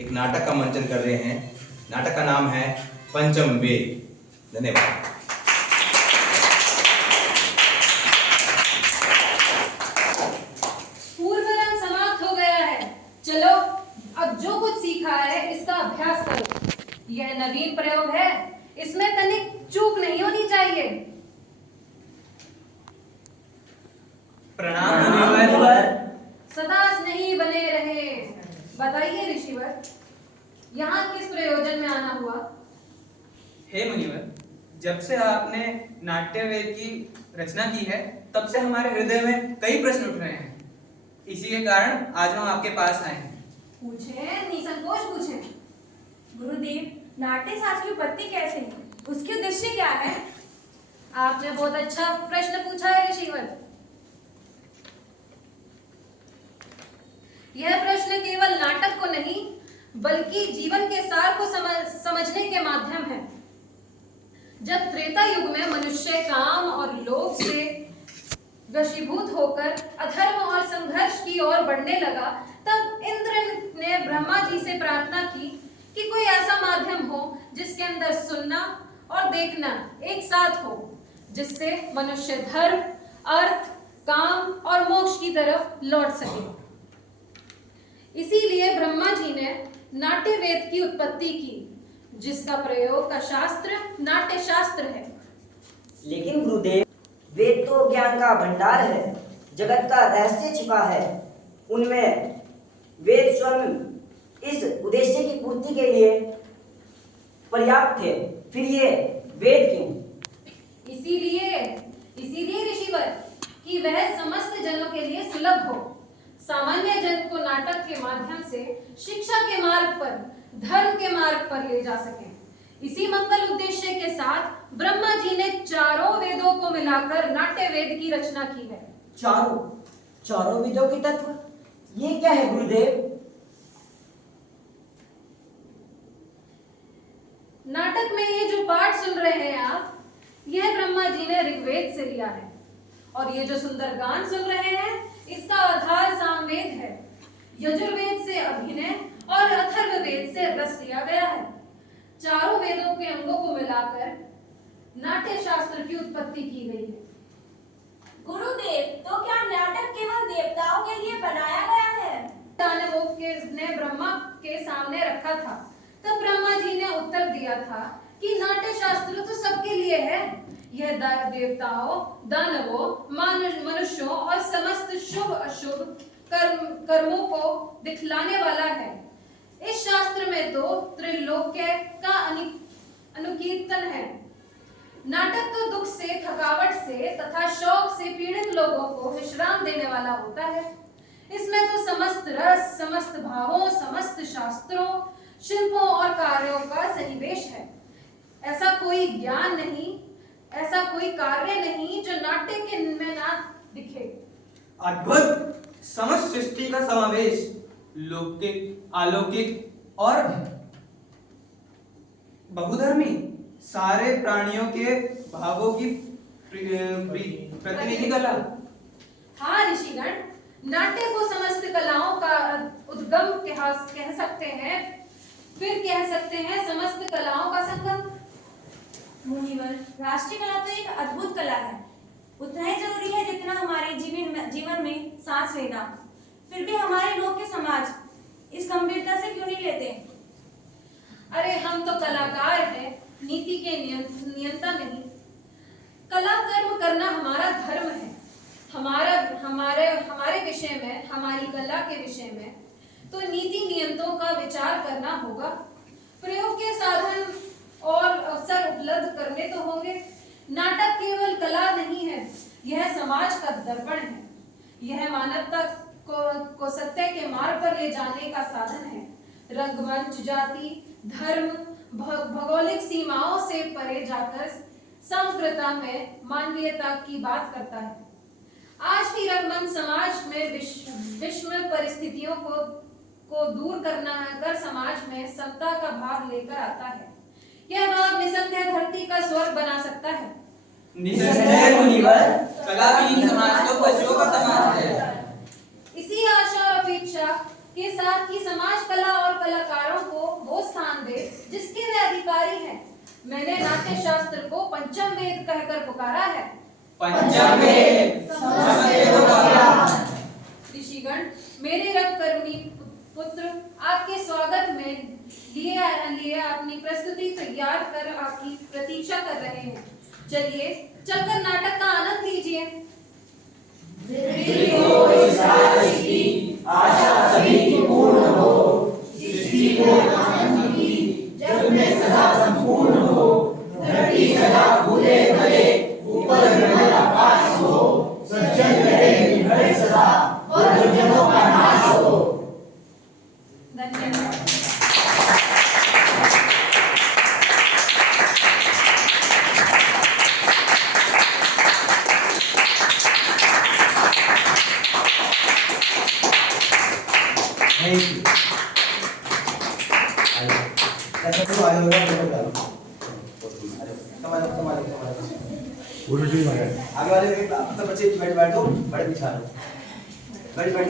एक नाटक का मंचन कर रहे हैं। नाटक का नाम है पंचम वेद। धन्यवाद। पूर्वरंग समाप्त हो गया है। चलो अब जो कुछ सीखा है इसका अभ्यास करो। यह नवीन प्रयोग है, इसमें तनिक चूक नहीं होनी चाहिए। प्रणाम मुनिवर। सदा स्नेही बने रहे। बताइए ऋषिवर, यहाँ किस प्रयोजन में आना हुआ? हे मुनिवर, जब से आपने नाट्य वेद की रचना की है तब से हमारे हृदय में कई प्रश्न उठ रहे हैं। इसी के कारण आज हम आपके पास आए हैं। पूछें, निसंकोच पूछें। गुरुदेव, नाट्य शास्त्र की उत्पत्ति कैसे हुई? उसके उद्देश्य क्या है? आपने बहुत अच्छा प्रश्न पूछा है ऋषिवर। यह प्रश्न केवल नाटक को नहीं बल्कि जीवन के सार को समझने के माध्यम है। जब त्रेता युग में मनुष्य काम और लोभ से वशीभूत होकर अधर्म और संघर्ष की ओर बढ़ने लगा, तब इंद्र ने ब्रह्मा जी से प्रार्थना की कि कोई ऐसा माध्यम हो जिसके अंदर सुनना और देखना एक साथ हो, जिससे मनुष्य धर्म, अर्थ, काम और मोक्ष की तरफ लौट सके। इसीलिए ब्रह्मा जी ने नाट्य वेद की उत्पत्ति की, जिसका प्रयोग का शास्त्र नाट्य शास्त्र है। लेकिन गुरुदेव, वेद तो ज्ञान का भंडार है, जगत का रहस्य छिपा है। उनमें वेद स्वयं इस उद्देश्य की पूर्ति के लिए पर्याप्त थे, फिर ये वेद क्यों? इसीलिए ऋषिवर कि वह समस्त जनों के लिए सुलभ हो, सामान्य जन को नाटक के माध्यम से शिक्षा के मार्ग पर, धर्म के मार्ग पर ले जा सके। इसी मंगल उद्देश्य के साथ ब्रह्मा जी ने चारों वेदों को मिलाकर नाट्य वेद की रचना की है। चारों वेदों के तत्व, ये क्या है गुरुदेव? नाटक में ये जो पाठ सुन रहे हैं आप, यह ब्रह्मा जी ने ऋग्वेद से लिया है। और ये जो सुंदर गान सुन रहे हैं, इसका आधार सामवेद है। यजुर्वेद से अभिनय और अथर्ववेद से रस लिया गया है। चारों वेदों के अंगों को मिलाकर नाट्य शास्त्र की उत्पत्ति की गई है। गुरुदेव, तो क्या नाटक केवल देवताओं के लिए बनाया गया है? दानवों ने ब्रह्मा के सामने रखा था, तब ब्रह्मा जी ने उत्तर दिया था कि नाट्य शास्त्र तो सबके लिए है। यह देवताओं, दानवों, मनुष्यों और समस्त शुभ अशुभ कर्मों को दिखलाने वाला है। इस शास्त्र में तो त्रिलोक्य का अनुकीर्तन है। नाटक तो दुख से, थकावट से तथा शौक से पीड़ित लोगों को विश्राम देने वाला होता है। इसमें तो समस्त रस, समस्त भावों, समस्त शास्त्रों, शिल्पों और कार्यों का सन्निवेश है। ऐसा कोई ज्ञान नहीं, ऐसा कोई कार्य नहीं जो नाट्य के में ना दिखे। अद्भुत! समस्त सृष्टि का समावेश, लौकिक, अलौकिक और बहुधर्मी, सारे प्राणियों के भावों की प्रतिनिधि कला। हाँ ऋषिगण, नाट्य को समस्त कलाओं का उद्गम कह सकते हैं, फिर कह सकते हैं समस्त कलाओं का संगम। मुनिवर, राष्ट्रीय कला तो एक अद्भुत कला है। उतना ही जरूरी है जितना हमारे जीवन में सांस लेना। फिर भी हमारे लोग के समाज इस गंभीरता से क्यों नहीं लेते? अरे हम तो कलाकार हैं, नीति के नियंता नहीं। कला कर्म करना हमारा धर्म है। हमारे विषय में, हमारी कला के विषय में तो नीति नियंत्रणों का विचार करना होगा। प्रयोग के साधन और अवसर उपलब्ध करने तो होंगे। नाटक केवल कला नहीं है, यह समाज का दर्पण है। यह मानवता को सत्य के मार्ग पर ले जाने का साधन है। रंगमंच जाति, धर्म, भौगोलिक सीमाओं से परे जाकर समग्रता में मानवीयता की बात करता है। आज की रंगमंच समाज में विषम परिस्थितियों को दूर कर समाज में समता का भाव लेकर आता है। यह भाव निसंदेह धरती का स्वर्ग बना सकता है। निसंदेह मुनिवर, कलाविहीन समाज तो पशुओं का समाज है। इसी आशा और अपेक्षा के साथ कि समाज कला और कलाकारों मैंने नाट्य शास्त्र को पंचम वेद कहकर पुकारा है। पंचम वेद समझते हो क्या? ऋषिगण, मेरे रंगकर्मी पुत्र आपके स्वागत में लिए अपनी प्रस्तुति तैयार कर आपकी प्रतीक्षा कर रहे हैं। चलिए चलकर नाटक का आनंद लीजिए। आशा सभी की पूर्ण हो, सृष्टि को आनंद की, जग में सदा संपूर्ण हो, धरती सदा फूले फले, ऊपर निर्मल आकाश हो, सज्जन रहे निर्भय सदा, और दुर्जनों का नाश हो। धन्यवाद। आगे वाले बच्चे बैठ जाओ, बड़े पीछे आ जाओ, बड़े बैठ